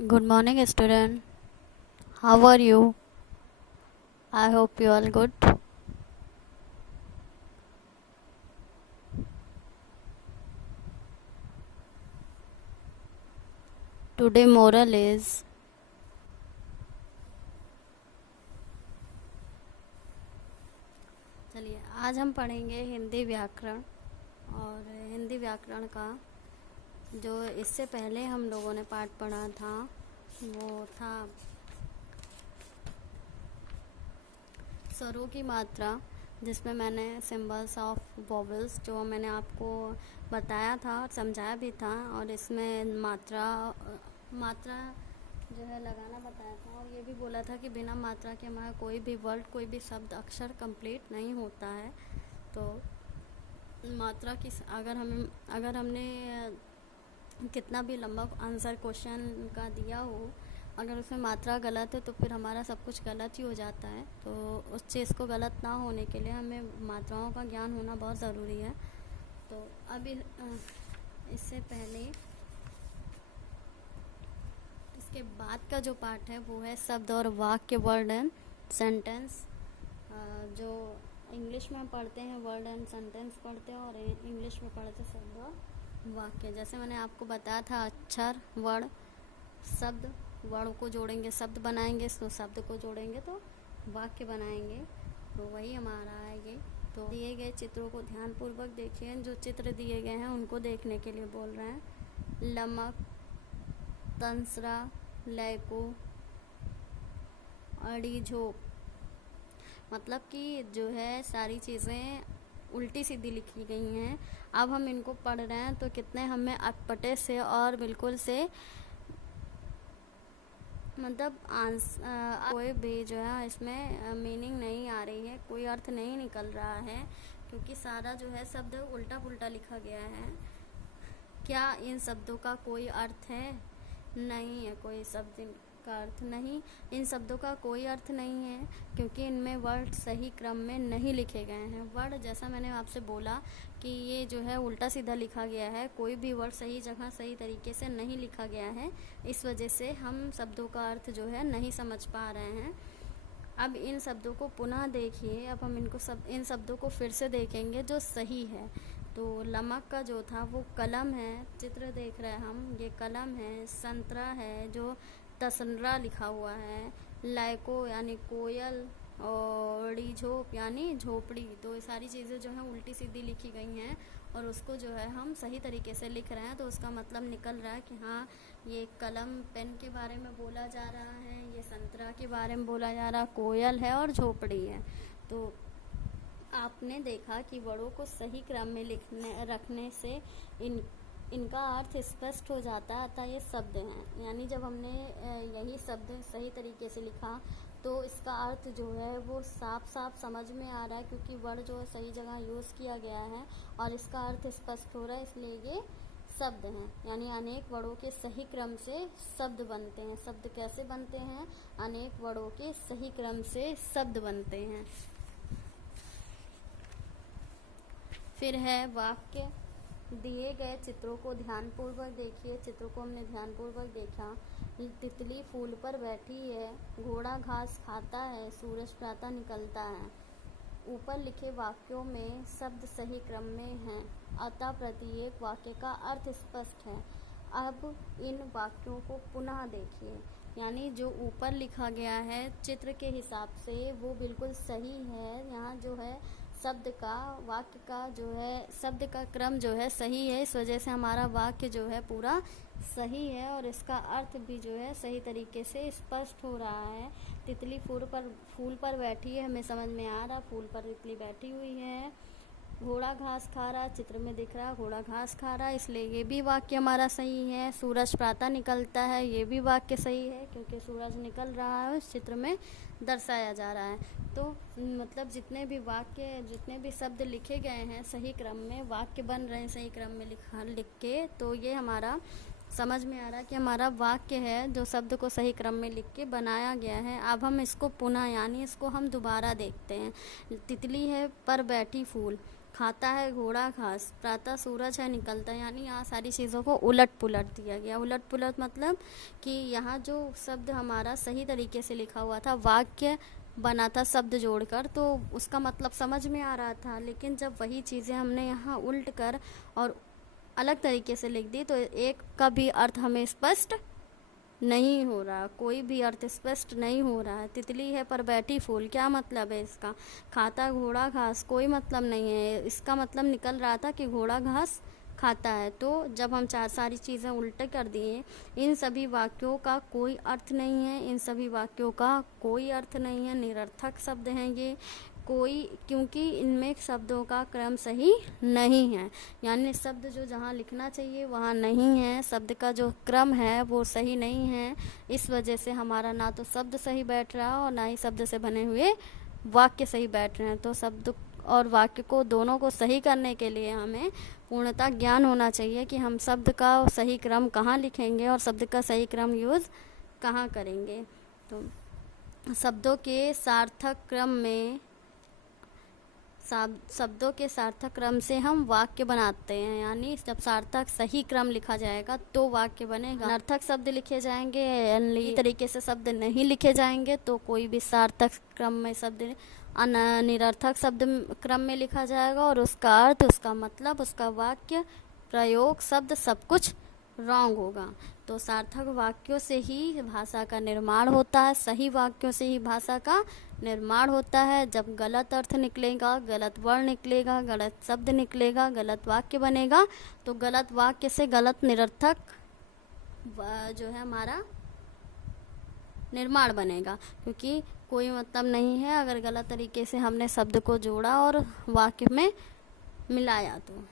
Good morning, student. How are you? I hope you all good. Today moral is चलिए आज हम पढ़ेंगे हिंदी व्याकरण। और हिंदी व्याकरण का जो इससे पहले हम लोगों ने पाठ पढ़ा था वो था स्वरों की मात्रा, जिसमें मैंने सिंबल्स ऑफ वोवेल्स जो मैंने आपको बताया था और समझाया भी था, और इसमें मात्रा जो है लगाना बताया था, और ये भी बोला था कि बिना मात्रा के हमारा कोई भी वर्ड, कोई भी शब्द, अक्षर कंप्लीट नहीं होता है। तो मात्रा की अगर हमने कितना भी लंबा आंसर क्वेश्चन का दिया हो, अगर उसमें मात्रा गलत है तो फिर हमारा सब कुछ गलत ही हो जाता है। तो उस चीज़ को गलत ना होने के लिए हमें मात्राओं का ज्ञान होना बहुत ज़रूरी है। तो अभी इससे पहले इसके बाद का जो पार्ट है वो है शब्द और वाक्य, वर्ड एंड सेंटेंस। जो इंग्लिश में पढ़ते हैं वर्ड एंड सेंटेंस पढ़ते हैं, और इंग्लिश में पढ़ते शब्द और वाक्य। जैसे मैंने आपको बताया था, अक्षर, वर्ड, शब्द, वर्ड को जोड़ेंगे शब्द बनाएंगे, तो शब्द को जोड़ेंगे तो वाक्य बनाएंगे। तो वही हमारा है ये। तो दिए गए चित्रों को ध्यानपूर्वक देखिए। जो चित्र दिए गए हैं उनको देखने के लिए बोल रहे हैं। लमक, तंसरा, लैको, अड़ी, झोंक, मतलब कि जो है सारी चीज़ें उल्टी सीधी लिखी गई हैं। अब हम इनको पढ़ रहे हैं तो कितने हमें अटपटे से और बिल्कुल से मतलब कोई भी जो है इसमें मीनिंग नहीं आ रही है, कोई अर्थ नहीं निकल रहा है, क्योंकि सारा जो है शब्द उल्टा पुल्टा लिखा गया है। क्या इन शब्दों का कोई अर्थ है? नहीं है, कोई शब्द का अर्थ नहीं। इन शब्दों का कोई अर्थ नहीं है क्योंकि इनमें वर्ड सही क्रम में नहीं लिखे गए हैं। वर्ड, जैसा मैंने आपसे बोला कि ये जो है उल्टा सीधा लिखा गया है, कोई भी वर्ड सही जगह सही तरीके से नहीं लिखा गया है। इस वजह से हम शब्दों का अर्थ जो है नहीं समझ पा रहे हैं। अब इन शब्दों को पुनः देखिए। अब हम इन शब्दों को फिर से देखेंगे जो सही है। तो लमक का जो था वो कलम है, चित्र देख रहे हैं हम, ये कलम है। संतरा है जो तसनरा लिखा हुआ है। लाइको यानी कोयल, और झोप यानी झोपड़ी। तो ये सारी चीज़ें जो हैं उल्टी सीधी लिखी गई हैं, और उसको जो है हम सही तरीके से लिख रहे हैं। तो उसका मतलब निकल रहा है कि हाँ, ये कलम पेन के बारे में बोला जा रहा है, ये संतरा के बारे में बोला जा रहा, कोयल है और झोपड़ी है। तो आपने देखा कि वर्डों को सही क्रम में रखने से इनका अर्थ स्पष्ट हो जाता है, अतः ये शब्द हैं। यानी जब हमने यही शब्द सही तरीके से लिखा तो इसका अर्थ जो है वो साफ साफ समझ में आ रहा है, क्योंकि वर्ड जो है सही जगह यूज़ किया गया है और इसका अर्थ स्पष्ट हो रहा है, इसलिए ये शब्द हैं। यानी अनेक वर्डों के सही क्रम से शब्द बनते हैं। शब्द कैसे बनते हैं? अनेक वर्डों के सही क्रम से शब्द बनते हैं। फिर है वाक्य। दिए गए चित्रों को ध्यानपूर्वक देखिए। चित्रों को हमने ध्यानपूर्वक देखा। तितली फूल पर बैठी है, घोड़ा घास खाता है, सूरज प्रातः निकलता है। ऊपर लिखे वाक्यों में शब्द सही क्रम में हैं, अतः प्रत्येक वाक्य का अर्थ स्पष्ट है। अब इन वाक्यों को पुनः देखिए। यानी जो ऊपर लिखा गया है चित्र के हिसाब से वो बिल्कुल सही है। यहाँ जो है शब्द का, वाक्य का जो है शब्द का क्रम जो है सही है, इस वजह से हमारा वाक्य जो है पूरा सही है और इसका अर्थ भी जो है सही तरीके से स्पष्ट हो रहा है। तितली फूल पर बैठी है, हमें समझ में आ रहा फूल पर तितली बैठी हुई है। घोड़ा घास खा रहा, चित्र में दिख रहा घोड़ा घास खा रहा, इसलिए ये भी वाक्य हमारा सही है। सूरज प्रातः निकलता है, ये भी वाक्य सही है क्योंकि सूरज निकल रहा है, उस चित्र में दर्शाया जा रहा है। तो मतलब जितने भी शब्द लिखे गए हैं सही क्रम में, वाक्य बन रहे हैं सही क्रम में लिख के, तो ये हमारा समझ में आ रहा है कि हमारा वाक्य है जो शब्द को सही क्रम में लिख के बनाया गया है। अब हम इसको पुनः यानी इसको हम दोबारा देखते हैं। तितली है पर बैठी फूल, खाता है घोड़ा घास, प्रातः सूरज है निकलता है, यानी यहाँ सारी चीज़ों को उलट पुलट दिया गया। उलट पुलट मतलब कि यहाँ जो शब्द हमारा सही तरीके से लिखा हुआ था, वाक्य बना था शब्द जोड़कर, तो उसका मतलब समझ में आ रहा था, लेकिन जब वही चीज़ें हमने यहाँ उल्ट कर और अलग तरीके से लिख दी तो एक का भी अर्थ हमें स्पष्ट नहीं हो रहा, कोई भी अर्थ स्पष्ट नहीं हो रहा है। तितली है पर बैठी फूल, क्या मतलब है इसका? खाता घोड़ा घास, कोई मतलब नहीं है। इसका मतलब निकल रहा था कि घोड़ा घास खाता है। तो जब हम सारी चीज़ें उल्टे कर दिए, इन सभी वाक्यों का कोई अर्थ नहीं है, इन सभी वाक्यों का कोई अर्थ नहीं है, निरर्थक शब्द हैं ये कोई, क्योंकि इनमें शब्दों का क्रम सही नहीं है, यानी शब्द जो जहाँ लिखना चाहिए वहाँ नहीं है, शब्द का जो क्रम है वो सही नहीं है। इस वजह से हमारा ना तो शब्द सही बैठ रहा और ना ही शब्द से बने हुए वाक्य सही बैठ रहे हैं। तो शब्द और वाक्य को दोनों को सही करने के लिए हमें पूर्णतः ज्ञान होना चाहिए कि हम शब्द का सही क्रम कहाँ लिखेंगे और शब्द का सही क्रम यूज़ कहाँ करेंगे। तो शब्दों के सार्थक क्रम में शब्दों के सार्थक क्रम से हम वाक्य बनाते हैं, यानी जब सार्थक सही क्रम लिखा जाएगा तो वाक्य बनेगा। अनर्थक शब्द लिखे जाएंगे, इस तरीके से शब्द नहीं लिखे जाएंगे तो कोई भी सार्थक क्रम में शब्द निरर्थक शब्द क्रम में लिखा जाएगा और उसका अर्थ, उसका मतलब, उसका वाक्य प्रयोग, शब्द सब कुछ रॉन्ग होगा। तो सार्थक वाक्यों से ही भाषा का निर्माण होता है, सही वाक्यों से ही भाषा का निर्माण होता है। जब गलत अर्थ निकलेगा, गलत वर्ण निकलेगा, गलत शब्द निकलेगा, गलत वाक्य बनेगा, तो गलत वाक्य से गलत निरर्थक जो है हमारा निर्माण बनेगा, क्योंकि कोई मतलब नहीं है अगर गलत तरीके से हमने शब्द को जोड़ा और वाक्य में मिलाया। तो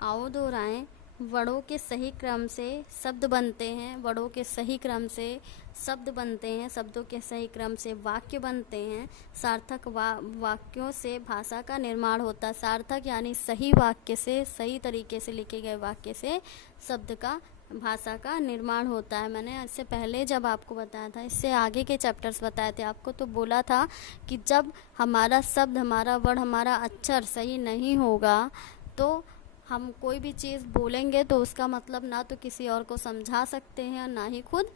आओ दोहराएं, वर्णों के सही क्रम से शब्द बनते हैं, वर्णों के सही क्रम से शब्द बनते हैं, शब्दों के सही क्रम से वाक्य बनते हैं। सार्थक वाक्यों से भाषा का निर्माण होता है। सार्थक यानी सही वाक्य से, सही तरीके से लिखे गए वाक्य से शब्द का, भाषा का निर्माण होता है। मैंने इससे पहले जब आपको बताया था, इससे आगे के चैप्टर्स बताए थे आपको, तो बोला था कि जब हमारा शब्द, हमारा वर्ड, हमारा अक्षर सही नहीं होगा तो हम कोई भी चीज़ बोलेंगे तो उसका मतलब ना तो किसी और को समझा सकते हैं और ना ही खुद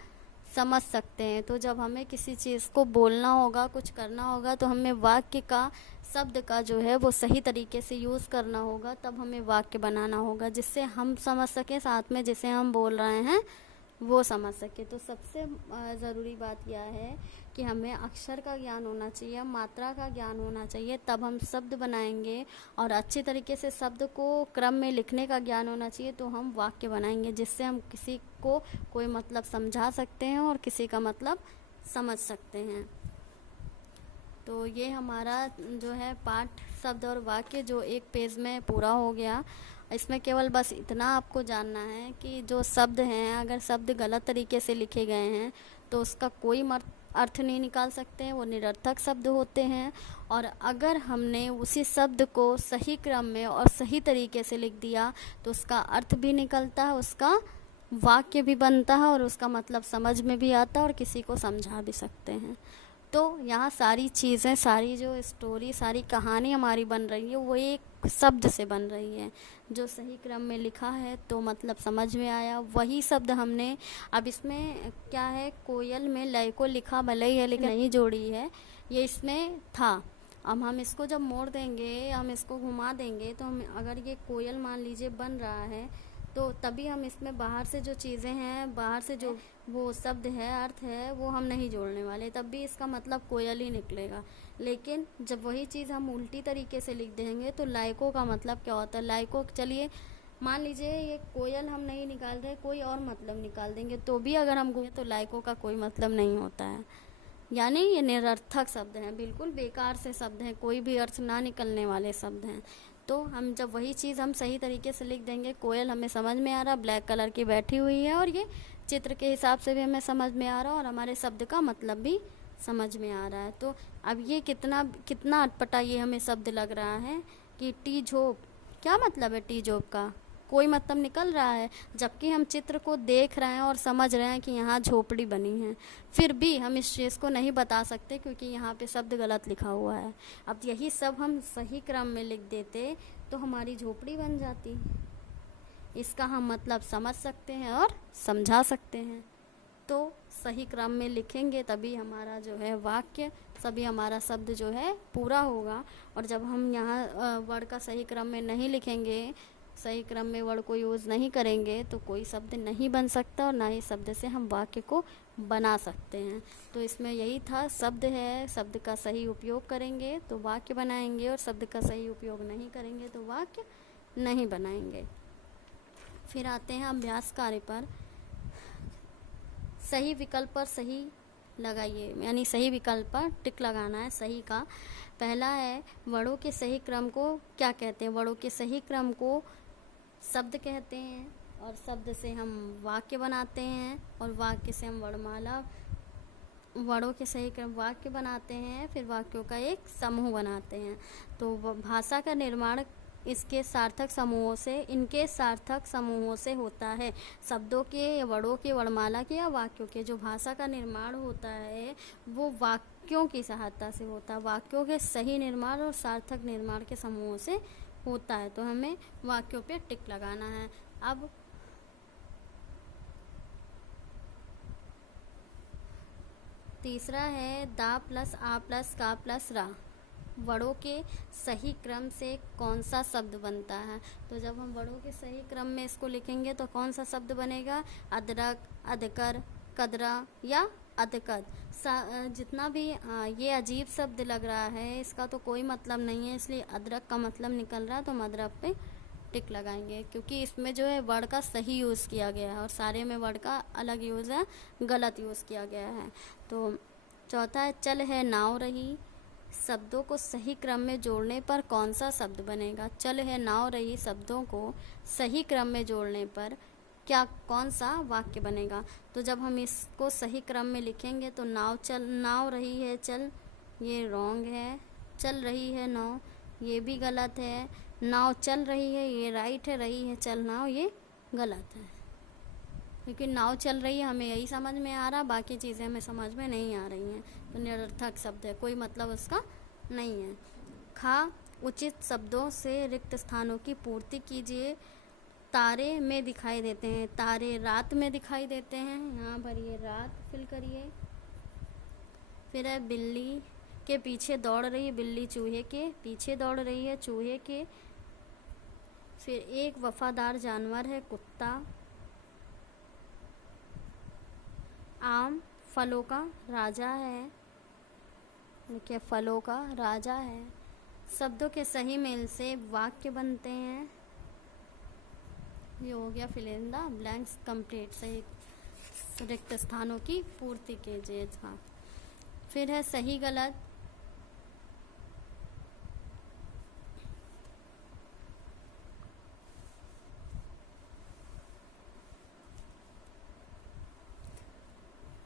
समझ सकते हैं। तो जब हमें किसी चीज़ को बोलना होगा, कुछ करना होगा, तो हमें वाक्य का, शब्द का जो है वो सही तरीके से यूज़ करना होगा, तब हमें वाक्य बनाना होगा जिससे हम समझ सकें, साथ में जिसे हम बोल रहे हैं वो समझ सके। तो सबसे ज़रूरी बात यह है कि हमें अक्षर का ज्ञान होना चाहिए, मात्रा का ज्ञान होना चाहिए, तब हम शब्द बनाएंगे। और अच्छी तरीके से शब्द को क्रम में लिखने का ज्ञान होना चाहिए, तो हम वाक्य बनाएंगे जिससे हम किसी को कोई मतलब समझा सकते हैं और किसी का मतलब समझ सकते हैं। तो ये हमारा जो है पाठ शब्द और वाक्य जो एक पेज में पूरा हो गया। इसमें केवल बस इतना आपको जानना है कि जो शब्द हैं, अगर शब्द गलत तरीके से लिखे गए हैं तो उसका कोई अर्थ नहीं निकाल सकते हैं, वो निरर्थक शब्द होते हैं। और अगर हमने उसी शब्द को सही क्रम में और सही तरीके से लिख दिया तो उसका अर्थ भी निकलता है, उसका वाक्य भी बनता है और उसका मतलब समझ में भी आता है और किसी को समझा भी सकते हैं। तो यहाँ सारी चीज़ें, सारी जो स्टोरी, सारी कहानी हमारी बन रही है वो एक शब्द से बन रही है। जो सही क्रम में लिखा है तो मतलब समझ में आया, वही शब्द हमने, अब इसमें क्या है, कोयल में लय को लिखा भले ही है लेकिन नहीं जोड़ी है, ये इसमें था। अब हम इसको जब मोड़ देंगे, हम इसको घुमा देंगे, तो हम अगर ये कोयल मान लीजिए बन रहा है तो तभी हम इसमें बाहर से जो चीज़ें हैं, बाहर से जो वो शब्द है, अर्थ है, वो हम नहीं जोड़ने वाले, तब भी इसका मतलब कोयल ही निकलेगा। लेकिन जब वही चीज़ हम उल्टी तरीके से लिख देंगे तो लायकों का मतलब क्या होता है, लायकों, चलिए मान लीजिए ये कोयल हम नहीं निकाल रहे, कोई और मतलब निकाल देंगे, तो भी अगर हम घूमें तो लायकों का कोई मतलब नहीं होता है। यानी ये निरर्थक शब्द हैं, बिल्कुल बेकार से शब्द हैं, कोई भी अर्थ ना निकलने वाले शब्द हैं। तो हम जब वही चीज़ हम सही तरीके से लिख देंगे, कोयल हमें समझ में आ रहा, ब्लैक कलर की बैठी हुई है और ये चित्र के हिसाब से भी हमें समझ में आ रहा और हमारे शब्द का मतलब भी समझ में आ रहा है। तो अब ये कितना अटपटा ये हमें शब्द लग रहा है कि टी झोप, क्या मतलब है टी झोप का? कोई मतलब निकल रहा है, जबकि हम चित्र को देख रहे हैं और समझ रहे हैं कि यहाँ झोपड़ी बनी है, फिर भी हम इस चीज़ को नहीं बता सकते क्योंकि यहाँ पे शब्द गलत लिखा हुआ है। अब यही सब हम सही क्रम में लिख देते तो हमारी झोपड़ी बन जाती। इसका हम मतलब समझ सकते हैं और समझा सकते हैं। तो सही क्रम में लिखेंगे तभी हमारा जो है वाक्य, सभी हमारा शब्द जो है पूरा होगा। और जब हम यहाँ वर्ड का सही क्रम में नहीं लिखेंगे, सही क्रम में वर्ड को यूज़ नहीं करेंगे तो कोई शब्द नहीं बन सकता और ना ही शब्द से हम वाक्य को बना सकते हैं। तो इसमें यही था, शब्द है, शब्द का सही उपयोग करेंगे तो वाक्य बनाएंगे और शब्द का सही उपयोग नहीं करेंगे तो वाक्य नहीं बनाएंगे। फिर आते हैं अभ्यास कार्य पर। सही विकल्प पर सही लगाइए, यानी सही विकल्प पर टिक लगाना है सही का। पहला है, वर्णों के सही क्रम को क्या कहते हैं? वर्णों के सही क्रम को शब्द कहते हैं और शब्द से हम वाक्य बनाते हैं और वाक्य से हम वर्णमाला, वर्णों के सही क्रम वाक्य बनाते हैं, फिर वाक्यों का एक समूह बनाते हैं। तो भाषा का निर्माण इनके सार्थक समूहों से होता है। शब्दों के, वर्णों के, वर्णमाला के या वाक्यों के जो भाषा का निर्माण होता है वो वाक्यों की सहायता से होता है। वाक्यों के सही निर्माण और सार्थक निर्माण के समूहों से होता है। तो हमें वाक्यों पे टिक लगाना है। अब तीसरा है दा प्लस आ प्लस का प्लस रा। वर्णों के सही क्रम से कौन सा शब्द बनता है? तो जब हम वर्णों के सही क्रम में इसको लिखेंगे तो कौन सा शब्द बनेगा? अदरक, अदकर, कदरा या अदकद। जितना भी ये अजीब शब्द लग रहा है, इसका तो कोई मतलब नहीं है, इसलिए अदरक का मतलब निकल रहा है तो हम अदरक पे टिक लगाएंगे क्योंकि इसमें जो है वर्ड का सही यूज़ किया गया है और सारे में वर्ड का अलग यूज़ है, गलत यूज़ किया गया है। तो चौथा है चल है नाव रही। शब्दों को सही क्रम में जोड़ने पर कौन सा शब्द बनेगा? चल है नाव रही शब्दों को सही क्रम में जोड़ने पर कौन सा वाक्य बनेगा? तो जब हम इसको सही क्रम में लिखेंगे तो नाव रही है चल, ये रॉन्ग है। चल रही है नाव, ये भी गलत है। नाव चल रही है, ये राइट है। रही है चल नाव, ये गलत है क्योंकि नाव चल रही है हमें यही समझ में आ रहा, बाकी चीज़ें हमें समझ में नहीं आ रही हैं। तो निरर्थक शब्द है, कोई मतलब उसका नहीं है। खा, उचित शब्दों से रिक्त स्थानों की पूर्ति कीजिए। तारे में दिखाई देते हैं, तारे रात में दिखाई देते हैं, यहाँ भरिए रात फिल करिए। फिर है बिल्ली के पीछे दौड़ रही है, बिल्ली चूहे के पीछे दौड़ रही है, चूहे के। फिर एक वफादार जानवर है, कुत्ता। आम फलों का राजा है, देखिए फलों का राजा है। शब्दों के सही मेल से वाक्य बनते हैं। ये हो गया fill in the blanks complete, सही रिक्त स्थानों की पूर्ति कीजिए था। फिर है सही गलत।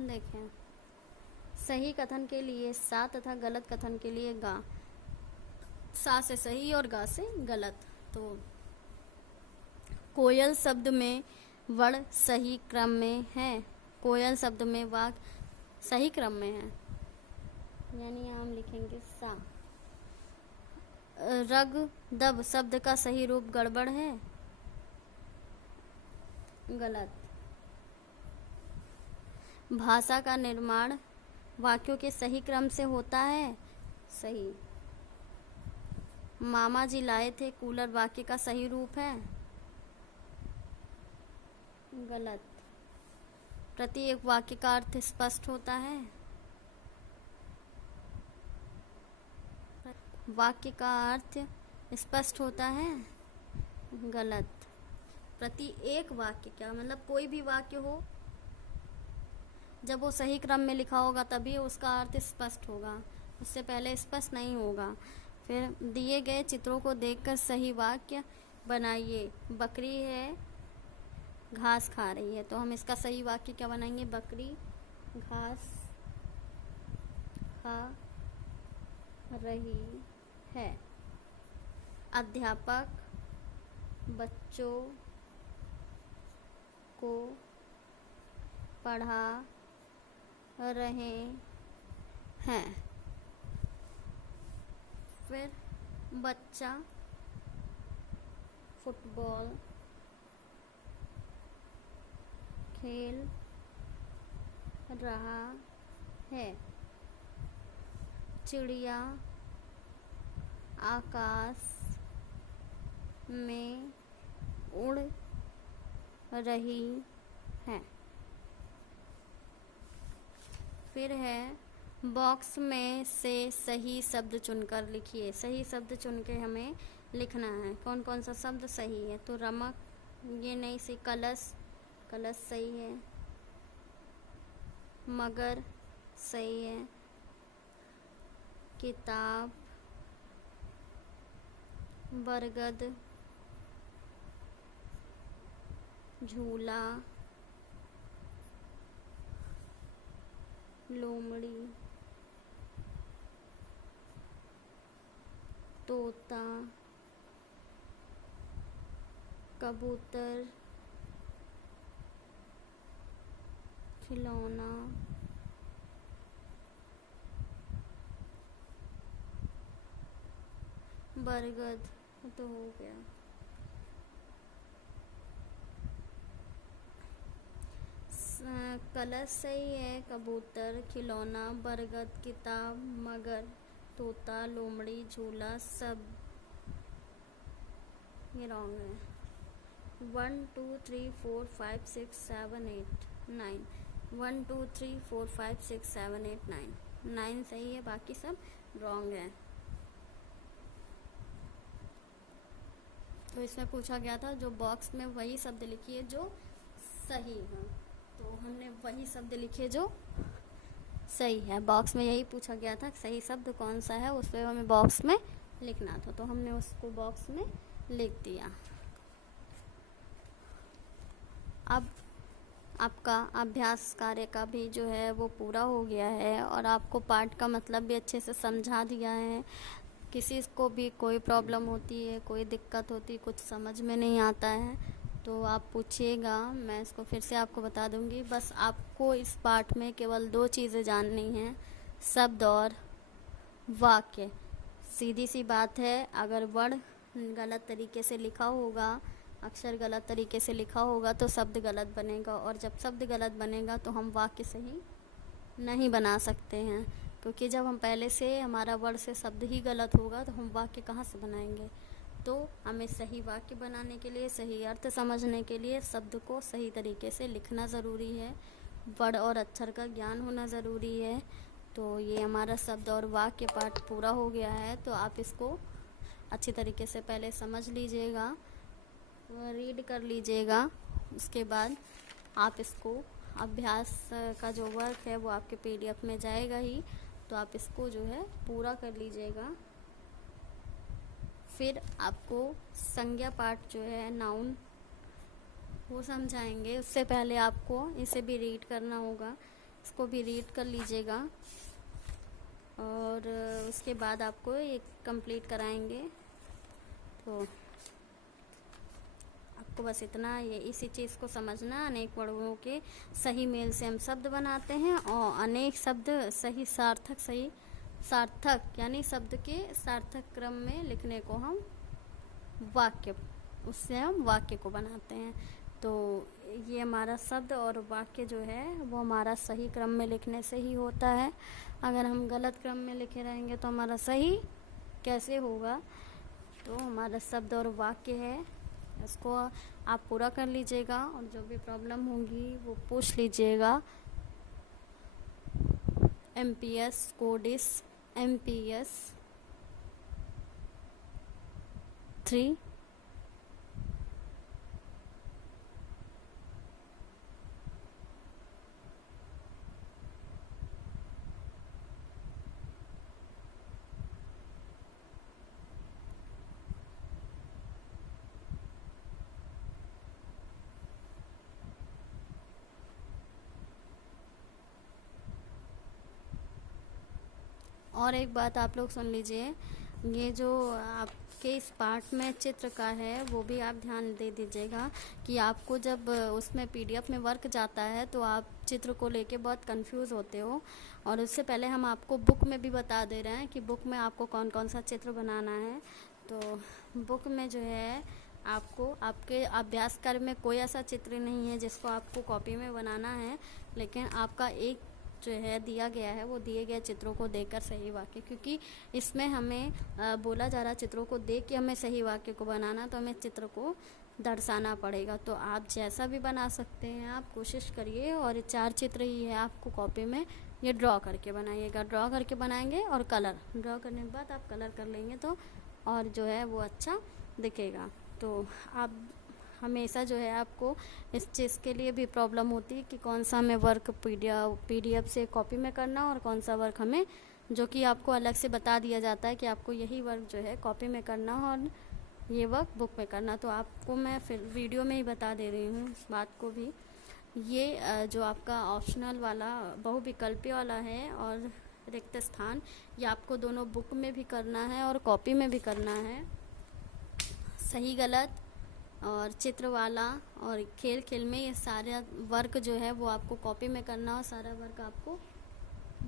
देखें, सही कथन के लिए सा तथा गलत कथन के लिए गा। सा से सही और गा से गलत। तो कोयल शब्द में वर्ण सही क्रम में है, कोयल शब्द में वाक्य सही क्रम में है, यानी हम लिखेंगे सा। रग दब शब्द का सही रूप गड़बड़ है, गलत। भाषा का निर्माण वाक्यों के सही क्रम से होता है, सही। मामा जी लाए थे कूलर वाक्य का सही रूप है, गलत। प्रति एक वाक्य का अर्थ स्पष्ट होता है, वाक्य का अर्थ स्पष्ट होता है, गलत। प्रति एक वाक्य क्या मतलब? कोई भी वाक्य हो, जब वो सही क्रम में लिखा होगा तभी उसका अर्थ स्पष्ट होगा, उससे पहले स्पष्ट नहीं होगा। फिर दिए गए चित्रों को देखकर सही वाक्य बनाइए। बकरी है घास खा रही है, तो हम इसका सही वाक्य क्या बनाएंगे? बकरी घास खा रही है। अध्यापक बच्चों को पढ़ा रहे हैं। फिर बच्चा फुटबॉल खेल रहा है। चिड़िया आकाश में उड़ रही है। फिर है बॉक्स में से सही शब्द चुनकर लिखिए। सही शब्द चुन के हमें लिखना है। कौन कौन सा शब्द सही है? तो रमक ये नहीं सी, कलश, कलश सही है। मगर सही है। किताब, बरगद, झूला, लोमड़ी, तोता, कबूतर, खिलौना, बरगद तो हो गया। कलश सही है। कबूतर, खिलौना, बरगद, किताब, मगर, तोता, लोमड़ी, झूला सब ये रॉन्ग है। 1 2 3 4 5 6 7 8 9 1 2 3 4 5 6 7 8 9 9 सही है, बाकी सब रॉन्ग है। तो इसमें पूछा गया था जो बॉक्स में वही शब्द लिखिए जो सही है। तो हमने वही शब्द लिखे जो सही है। बॉक्स में यही पूछा गया था सही शब्द कौन सा है, उस पर हमें बॉक्स में लिखना था। तो हमने उसको बॉक्स में लिख दिया। अब आपका अभ्यास कार्य का भी जो है वो पूरा हो गया है और आपको पाठ का मतलब भी अच्छे से समझा दिया है। किसी को भी कोई प्रॉब्लम होती है, कोई दिक्कत होती है, कुछ समझ में नहीं आता है तो आप पूछिएगा, मैं इसको फिर से आपको बता दूंगी। बस आपको इस पाठ में केवल 2 चीज़ें जाननी हैं, शब्द और वाक्य। सीधी सी बात है, अगर वर्ड गलत तरीके से लिखा होगा, अक्षर गलत तरीके से लिखा होगा तो शब्द गलत बनेगा, और जब शब्द गलत बनेगा तो हम वाक्य सही नहीं बना सकते हैं, क्योंकि जब हम पहले से हमारा वर्ड से शब्द ही गलत होगा तो हम वाक्य कहाँ से बनाएंगे। तो हमें सही वाक्य बनाने के लिए, सही अर्थ समझने के लिए शब्द को सही तरीके से लिखना ज़रूरी है, वर्ड और अक्षर का ज्ञान होना ज़रूरी है। तो ये हमारा शब्द और वाक्य पाठ पूरा हो गया है। तो आप इसको अच्छी तरीके से पहले समझ लीजिएगा, रीड कर लीजिएगा, उसके बाद आप इसको अभ्यास का जो वर्क है वो आपके PDF में जाएगा ही, तो आप इसको जो है पूरा कर लीजिएगा। फिर आपको संज्ञा पाठ जो है नाउन वो समझाएंगे, उससे पहले आपको इसे भी रीड करना होगा, इसको भी रीड कर लीजिएगा और उसके बाद आपको ये कंप्लीट कराएंगे। तो आपको बस इतना ये इसी चीज़ को समझना, अनेक वर्णों के सही मेल से हम शब्द बनाते हैं और अनेक शब्द सही सार्थक यानी शब्द के सार्थक क्रम में लिखने को हम वाक्य, उससे हम वाक्य को बनाते हैं। तो ये हमारा शब्द और वाक्य जो है वो हमारा सही क्रम में लिखने से ही होता है। अगर हम गलत क्रम में लिखे रहेंगे तो हमारा सही कैसे होगा। तो हमारा शब्द और वाक्य है, इसको आप पूरा कर लीजिएगा और जो भी प्रॉब्लम होगी वो पूछ लीजिएगा। MPS कोडिस MPS 3 और एक बात आप लोग सुन लीजिए, ये जो आप के इस पार्ट में चित्र का है वो भी आप ध्यान दे दीजिएगा कि आपको जब उसमें पीडीएफ में वर्क जाता है तो आप चित्र को लेके बहुत कंफ्यूज होते हो। और उससे पहले हम आपको बुक में भी बता दे रहे हैं कि बुक में आपको कौन कौन सा चित्र बनाना है। तो बुक में जो है आपको आपके अभ्यास कार्य में कोई ऐसा चित्र नहीं है जिसको आपको कॉपी में बनाना है, लेकिन आपका एक जो है दिया गया है वो दिए गए चित्रों को देखकर सही वाक्य, क्योंकि इसमें हमें बोला जा रहा चित्रों को देख के हमें सही वाक्य को बनाना, तो हमें चित्र को दर्शाना पड़ेगा। तो आप जैसा भी बना सकते हैं, आप कोशिश करिए। और 4 चित्र ही है आपको कॉपी में, ये ड्रॉ करके बनाइएगा। ड्रॉ करके बनाएंगे और कलर ड्रॉ करने के बाद आप कलर कर लेंगे तो और जो है वो अच्छा दिखेगा। तो आप हमेशा जो है आपको इस चीज़ के लिए भी प्रॉब्लम होती है कि कौन सा हमें वर्क पीडीएफ से कॉपी में करना और कौन सा वर्क हमें, जो कि आपको अलग से बता दिया जाता है कि आपको यही वर्क जो है कॉपी में करना और ये वर्क बुक में करना। तो आपको मैं फिर वीडियो में ही बता दे रही हूँ इस बात को भी। ये जो आपका ऑप्शनल वाला बहुविकल्पी वाला है और रिक्त स्थान, ये आपको दोनों बुक में भी करना है और कॉपी में भी करना है। सही गलत और चित्र वाला और खेल खेल में ये सारा वर्क जो है वो आपको कॉपी में करना और सारा वर्क आपको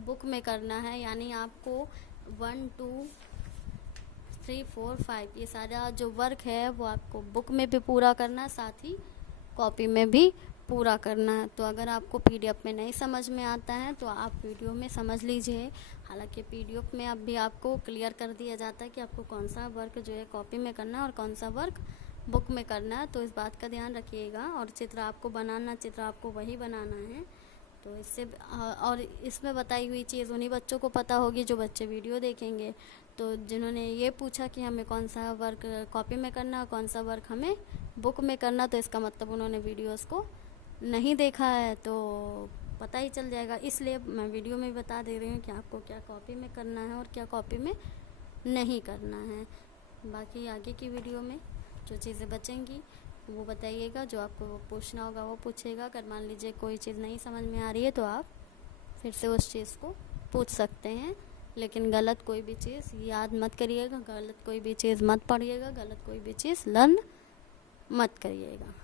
बुक में करना है। यानी आपको 1 2 3 4 5 ये सारा जो वर्क है वो आपको बुक में भी पूरा करना, साथ ही कॉपी में भी पूरा करना है। तो अगर आपको पीडीएफ में नहीं समझ में आता है तो आप वीडियो में समझ लीजिए। हालांकि पीडीएफ में अब भी आपको क्लियर कर दिया जाता है कि आपको कौन सा वर्क जो है कॉपी में करना है और कौन सा वर्क बुक में करना है। तो इस बात का ध्यान रखिएगा। और चित्र आपको वही बनाना है। तो इससे और इसमें बताई हुई चीज़ उन्हीं बच्चों को पता होगी जो बच्चे वीडियो देखेंगे। तो जिन्होंने ये पूछा कि हमें कौन सा वर्क कॉपी में करना और कौन सा वर्क हमें बुक में करना, तो इसका मतलब उन्होंने वीडियोस को नहीं देखा है। तो पता ही चल जाएगा, इसलिए मैं वीडियो में बता दे रही हूँ कि आपको क्या कॉपी में करना है और क्या कॉपी में नहीं करना है। बाकी आगे की वीडियो में जो चीज़ें बचेंगी वो बताइएगा, जो आपको वो पूछना होगा वो पूछेगा। अगर मान लीजिए कोई चीज़ नहीं समझ में आ रही है तो आप फिर से उस चीज़ को पूछ सकते हैं, लेकिन गलत कोई भी चीज़ याद मत करिएगा, गलत कोई भी चीज़ मत पढ़िएगा, गलत कोई भी चीज़ लर्न मत करिएगा।